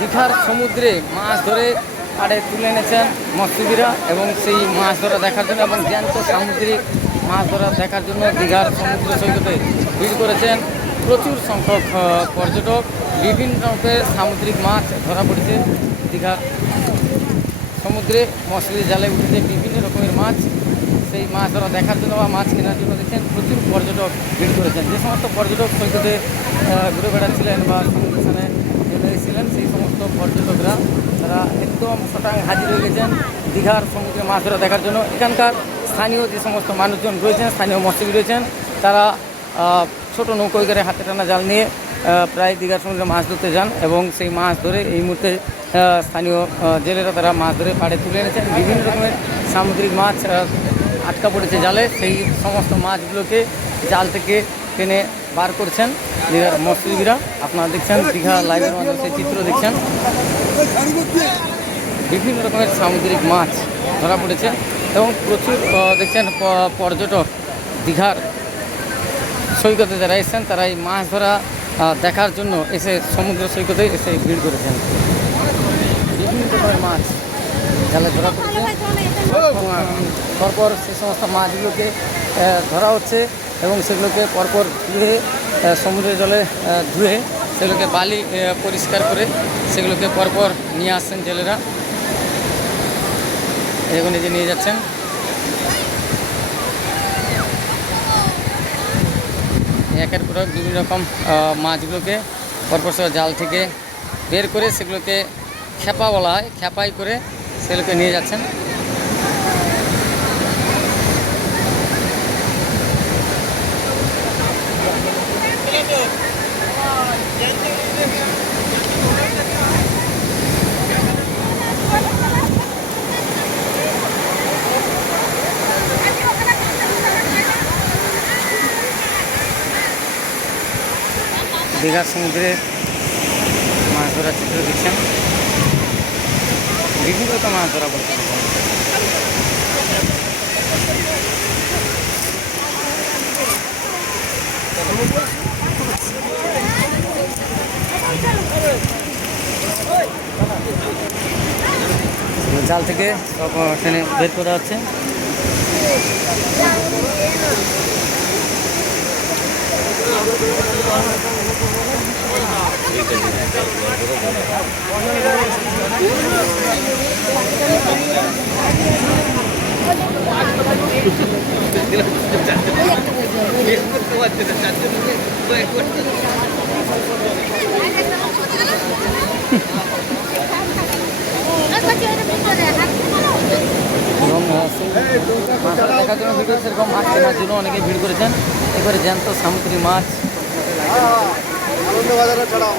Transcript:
দীঘার সমুদ্রে মাছ ধরে পাড়ে তুলে এনেছেন মৎস্যজীবীরা এবং সেই মাছ ধরা দেখার জন্য এবং জ্যান্ত সামুদ্রিক মাছ ধরা দেখার জন্য দীঘার সমুদ্র সৈকতে ভিড় করেছেন প্রচুর সংখ্যক পর্যটক। বিভিন্ন রকমের সামুদ্রিক মাছ ধরা পড়েছে দীঘার সমুদ্রে। মশলি জালে উঠেছে বিভিন্ন রকমের মাছ। সেই মাছ ধরা দেখার জন্য বা মাছ কেনার জন্য দেখছেন প্রচুর পর্যটক ভিড় করেছেন। যে সমস্ত পর্যটক সৈকতে ঘুরে বেড়াচ্ছিলেন বা সমুদ্র তারা একদম হাজির হয়ে গেছেন দীঘার সমুদ্রে মাছ ধরা দেখার জন্য। এখানকার স্থানীয় যে সমস্ত মানুষজন রয়েছেন, স্থানীয় মৎস্যজীবী রয়েছেন, তারা ছোট নৌকোয় করে হাতে টানা জাল নিয়ে প্রায় দীঘার সমুদ্রে মাছ ধরতে যান এবং সেই মাছ ধরে এই মুহূর্তে স্থানীয় জেলেরা তারা মাছ ধরে পাড়ে তুলে এনেছেন। বিভিন্ন রকমের সামুদ্রিক মাছ আটকা পড়েছে জালে। সেই সমস্ত মাছগুলোকে জাল থেকে টেনে বার করছেন দীঘার মৎস্যজীবীরা। আপনারা দেখছেন দীঘা লাইভের মাধ্যমে সেই চিত্র দেখছেন। বিভিন্ন রকমের সামুদ্রিক মাছ ধরা পড়েছে এবং প্রচুর দেখছেন পর্যটক দীঘার সৈকতে যারা এসেছেন তারা এই মাছ ধরা দেখার জন্য এসে সমুদ্র সৈকতে এসে ভিড় করেছেন। বিভিন্ন রকমের মাছ জালে ধরা পড়েছে পরপর সে সমস্ত মাছগুলোকে ধরা হচ্ছে এবং সেগুলোকে পরপর ধুয়ে সমুদ্রের জলে ধুয়ে সেগুলোকে বালি পরিষ্কার করে সেগুলোকে পরপর নিয়ে আসছেন জেলেরা। এখন এই যে নিয়ে যাচ্ছেন। একের পর বিভিন্ন রকম মাছগুলোকে পরপর জাল থেকে বের করে সেগুলোকে খেপা বলা হয়, খেপাই করে সেগুলোকে নিয়ে যাচ্ছেন। দীঘার সমুদ্রে মাছ ধরার চিত্র দেখছেন। বিভিন্ন রকম মাছ ধরা বলতে জাল থেকে সব ট্রেনে বের করা হচ্ছে। এবং আহ, এরকম মাছ কেনার জন্য অনেকে ভিড় করেছেন এবারে জ্যান্ত সামুদ্রিক মাছ আনন্দ ছাড়া